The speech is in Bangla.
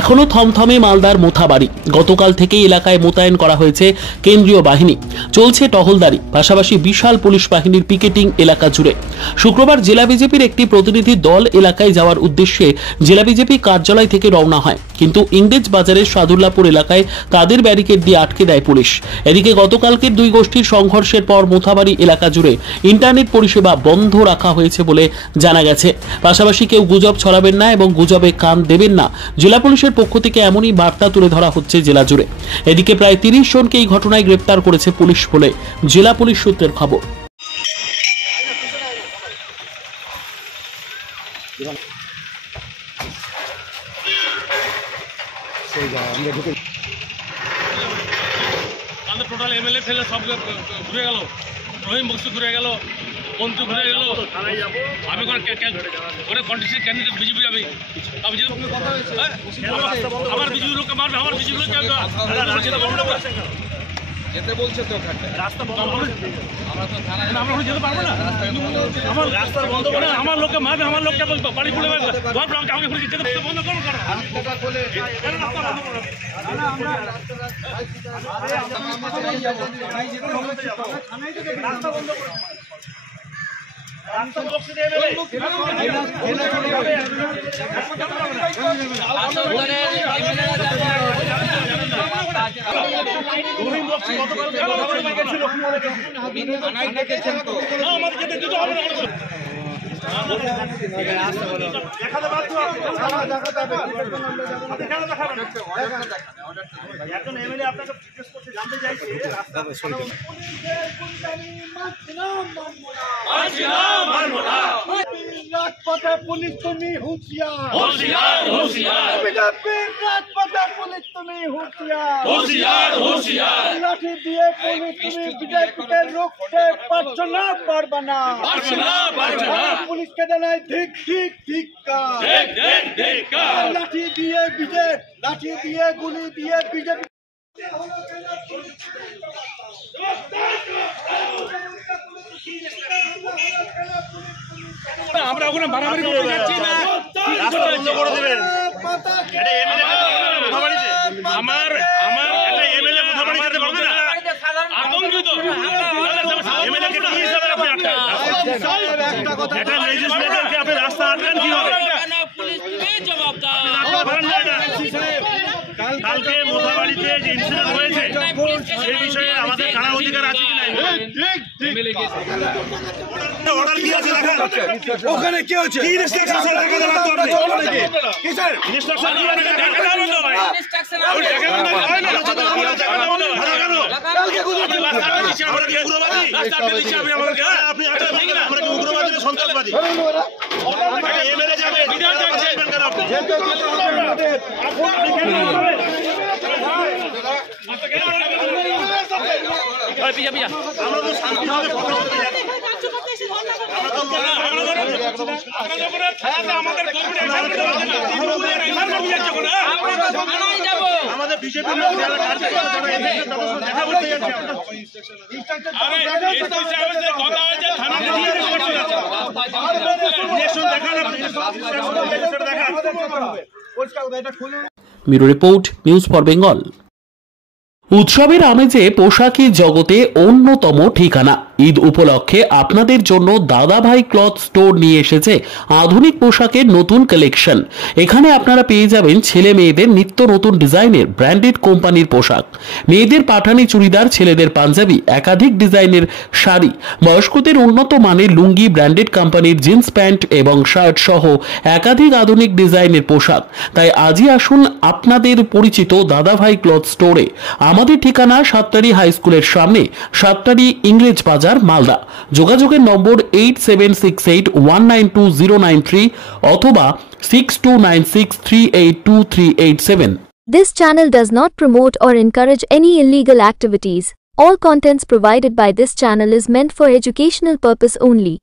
এখনো থমথমে মালদার মোথাবাড়ি। গতকাল থেকেই এলাকায় মোতায়েন করা হয়েছে কেন্দ্রীয় বাহিনী, চলছে টহলদারি, পাশাপাশি বিশাল পুলিশ বাহিনীর পিকেটিং এলাকা জুড়ে। শুক্রবার জেলা বিজেপির একটি প্রতিনিধি দল এলাকায় যাওয়ার উদ্দেশ্যে জেলা বিজেপি কার্যালয় থেকে রওনা হয়, কিন্তু ইংরেজ বাজারের সাদুল্লাপুর এলাকায় তাদের ব্যারিকেড দিয়ে আটকে দেয় পুলিশ। এদিকে গতকালকের দুই গোষ্ঠীর সংঘর্ষের পর মোথাবাড়ি এলাকা জুড়ে ইন্টারনেট পরিষেবা বন্ধ রাখা হয়েছে বলে জানা গেছে। পাশাপাশি কেউ গুজব ছড়াবেন না এবং গুজবে কান দেবেন না, জেলা পুলিশের পক্ষ থেকে এমনই বার্তা তুলে ধরা হচ্ছে জেলা জুড়ে। এদিকে প্রায় 30 জনকে এই ঘটনায় গ্রেপ্তার করেছে পুলিশ বলে জেলা পুলিশ সূত্রের খবর। টোটাল এমএলএ ফেলে সব ঘুরে গেল, রহিম বক্সি ঘুরে গেল, মন্ত্রী ঘুরে গেল। আমি কোনো কন্টেস্টেড ক্যান্ডিডেট বিজেপি যাবে, আমার বিজেপি লোককে মারবে, আমার বিজেপি লোককে যেতে বলছে তো রাস্তা বন্ধ করে, আমরা যেতে পারবো না। আমার রাস্তা বন্ধ করে আমার লোককে মারবে, আমার লোককে বাড়ি খুলে মারবে, আমাকে যেতে বন্ধ করবো। একজন এমএলএ আপনাকে জিজ্ঞেস করতে জানতে চাইছে রাজপথে পুলিশ তুমি হুঁশিয়ার, হুঁশিয়ার, হুঁশিয়ার, রাজপথে পুলিশ তুমি হুঁশিয়ার, হুঁশিয়ার, হুঁশিয়ার, লাঠি দিয়ে পুলিশ তুমি বিজেপিকে রুখতে পারছো না, পারবে না, পারছো না, পারছো না। পুলিশকে জানাই ঠিক ঠিক ঠিক ঠিক ঠিক ঠিক, লাঠি দিয়ে বিজেপি, লাঠি দিয়ে গুলি দিয়ে বিজেপি। আমরা ওখানে বাড়াবাড়ি করতে যাচ্ছি না, রাস্তা বন্ধ করে দেবেন। আমার একটা এমএলএ মোথাবাড়ি যেতে পারবে না, আতঙ্কিত এমএলএ কে কি হিসাবে আপনি আটকান? একটা লেজিসলেটরকে আপনি রাস্তা আটকান কিভাবে? কালকে মোথাবাড়িতে যে ইনসিডেন্ট হয়েছে সেই বিষয়ে আমাদের জানার অধিকার আছে কি নাই? অর্ডার কি আছে দেখা, ওখানে কি হচ্ছে, কি ইনস্ট্রাকশন আছে দেখা দেন তো আপনি কি স্যার ইনস্ট্রাকশন কি আছে দেখা দেন তো ভাই, ইনস্ট্রাকশন আপনি দেখা দেন হয় না, কালকে গুজব দিচ্ছি আমরা কি উগ্রবাদী, রাস্তা আপনি দিচ্ছি আপনি আটা ঠিক না, আমরা কি উগ্রবাদী না সন্ত্রাসবাদী? এমএলএ যাবে বিধান চাইবেন কেন আপনি? আমরা তো শান্তিভাবে কথা বলতে যাচ্ছি, আমাদের বিজেপি দেখা করতে যাচ্ছি। Bureau report, news for Bengal. উৎসবের আমেজে পোশাকি জগতে অন্যতম ঠিকানা ঈদ উপলক্ষে আপনাদের জন্য দাদাভাই ক্লথ স্টোর নিয়ে এসেছে আধুনিক পোশাকের নতুন কালেকশন। এখানে আপনারা পেয়ে যাবেন ছেলে মেয়েদের নিত্য নতুন ডিজাইনের ব্র্যান্ডেড কোম্পানির পোশাক, মেয়েদের পাঠানি চুড়িদার, ছেলেদের পাঞ্জাবি, একাধিক ডিজাইনের শাড়ি, বয়স্কদের উন্নত মানের লুঙ্গি, ব্র্যান্ডেড কোম্পানির জিন্স প্যান্ট এবং শার্ট সহ একাধিক আধুনিক ডিজাইনের পোশাক। তাই আজই আসুন আপনাদের পরিচিত দাদাভাই ক্লথ স্টোরে। আমাদের ঠিকানা সাতটারি হাই স্কুলের সামনে, সাতটারি ইংরেজ বাজার, মালদা। যোগাযোগের নম্বর 8768192093 অথবা 6296382387। This channel does not promote or encourage any illegal activities. All contents provided by this channel is meant for educational purpose only.